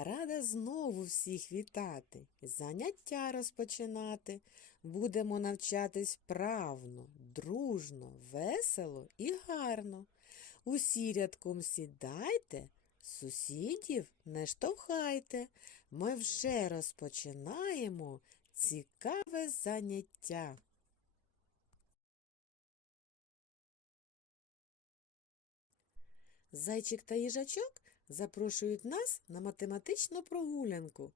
Рада знову всіх вітати, заняття розпочинати. Будемо навчатись вправно, дружно, весело і гарно. Усі рядком сідайте, сусідів не штовхайте. Ми вже розпочинаємо цікаве заняття. Зайчик та їжачок запрошують нас на математичну прогулянку,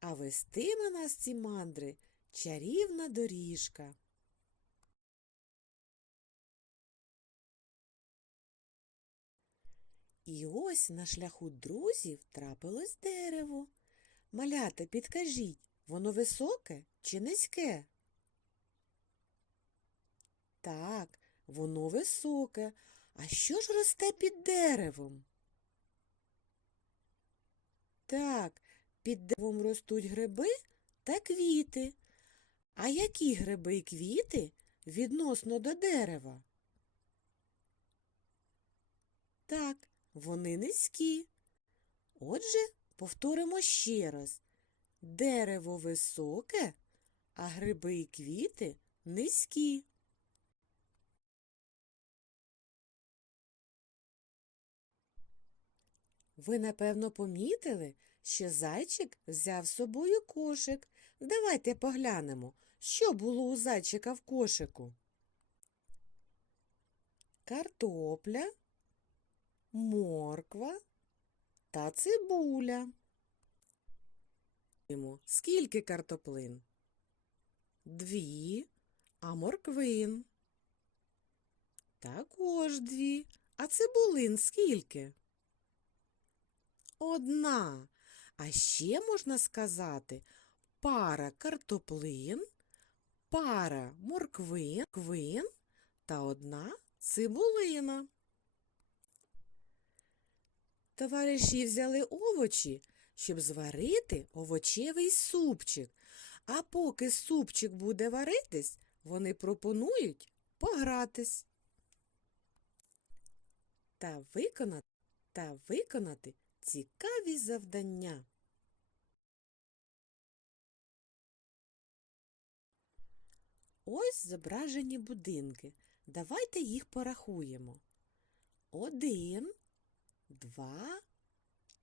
а вестиме нас ці мандри чарівна доріжка. І ось на шляху друзів трапилось дерево. Малята, підкажіть, воно високе чи низьке? Так, воно високе. А що ж росте під деревом? Так, під деревом ростуть гриби та квіти. А які гриби і квіти відносно до дерева? Так, вони низькі. Отже, повторимо ще раз. Дерево високе, а гриби і квіти низькі. Ви, напевно, помітили, що зайчик взяв з собою кошик. Давайте поглянемо, що було у зайчика в кошику. Картопля, морква та цибуля. Скільки картоплин? Дві, а морквин. Також дві. А цибулин скільки? Одна. А ще можна сказати пара картоплин, пара морквин квин та одна цибулина. Товариші взяли овочі, щоб зварити овочевий супчик. А поки супчик буде варитись, вони пропонують погратись та виконати, та виконати цікаві завдання. Ось зображені будинки. Давайте їх порахуємо. Один, два,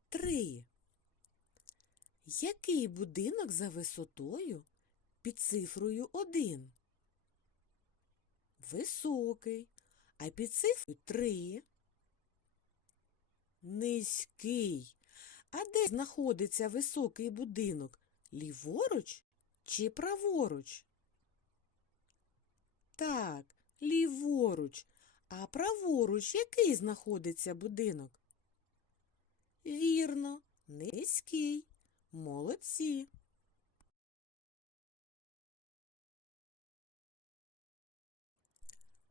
три. Який будинок за висотою під цифрою один? Високий. А під цифрою три. Низький. А де знаходиться високий будинок? Ліворуч чи праворуч? Так, ліворуч. А праворуч який знаходиться будинок? Вірно, низький. Молодці.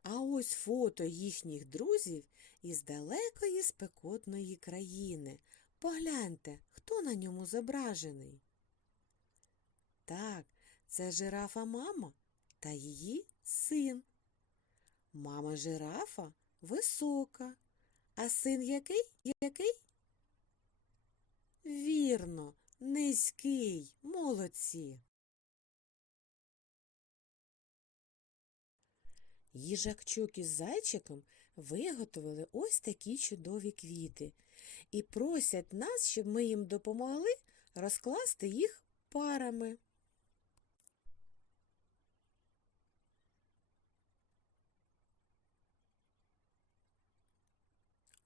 А ось фото їхніх друзів із далекої спекотної країни. Погляньте, хто на ньому зображений. Так, це жирафа мама та її син. Мама жирафа висока, а син який? Який? Вірно, низький, молодці. Їжакчук із зайчиком виготовили ось такі чудові квіти і просять нас, щоб ми їм допомогли розкласти їх парами.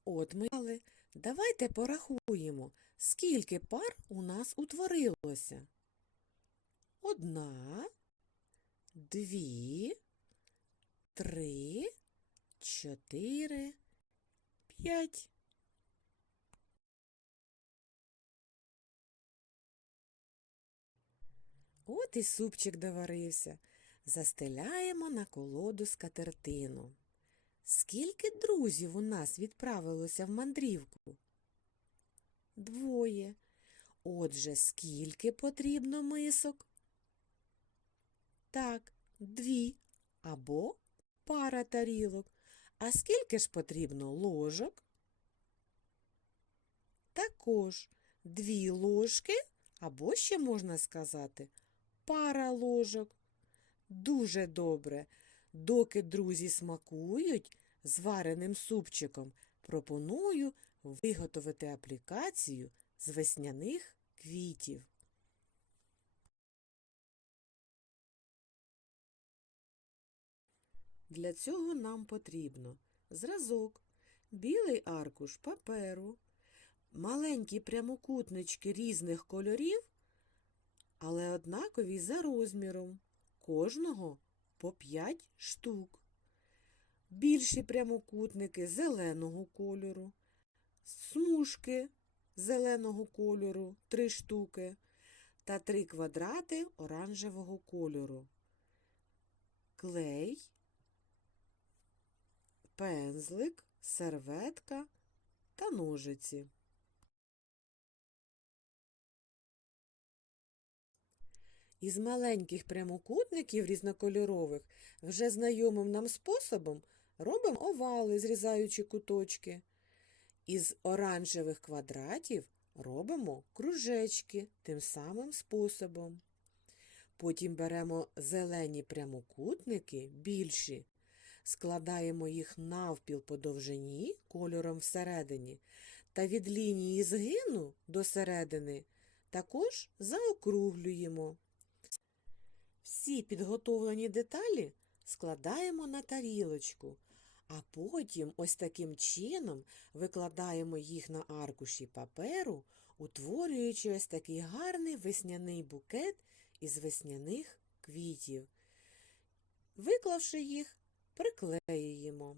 От ми але давайте порахуємо, скільки пар у нас утворилося. Одна, дві, три, чотири, п'ять. От і супчик доварився. Застеляємо на колоду скатертину. Скільки друзів у нас відправилося в мандрівку? Двоє. Отже, скільки потрібно мисок? Так, дві або пара тарілок. А скільки ж потрібно ложок? Також дві ложки, або ще можна сказати пара ложок. Дуже добре. Доки друзі смакують звареним супчиком, пропоную виготовити аплікацію з весняних квітів. Для цього нам потрібно зразок, білий аркуш паперу, маленькі прямокутнички різних кольорів, але однакові за розміром, кожного по 5 штук. Більші прямокутники зеленого кольору, смужки зеленого кольору 3 штуки та 3 квадрати оранжевого кольору. Клей, пензлик, серветка та ножиці. Із маленьких прямокутників різнокольорових вже знайомим нам способом робимо овали, зрізаючи куточки. Із оранжевих квадратів робимо кружечки тим самим способом. Потім беремо зелені прямокутники більші, складаємо їх навпіл по довжині кольором всередині та від лінії згину до середини також заокруглюємо. Всі підготовлені деталі складаємо на тарілочку, а потім ось таким чином викладаємо їх на аркуші паперу, утворюючи ось такий гарний весняний букет із весняних квітів. Виклавши їх, приклеюємо.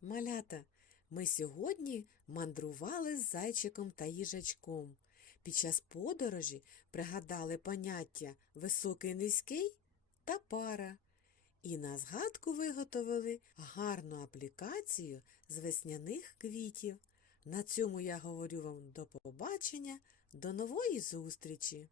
Малята, ми сьогодні мандрували з зайчиком та їжачком. Під час подорожі пригадали поняття високий низький та пара. І на згадку виготовили гарну аплікацію з весняних квітів. На цьому я говорю вам до побачення, до нової зустрічі!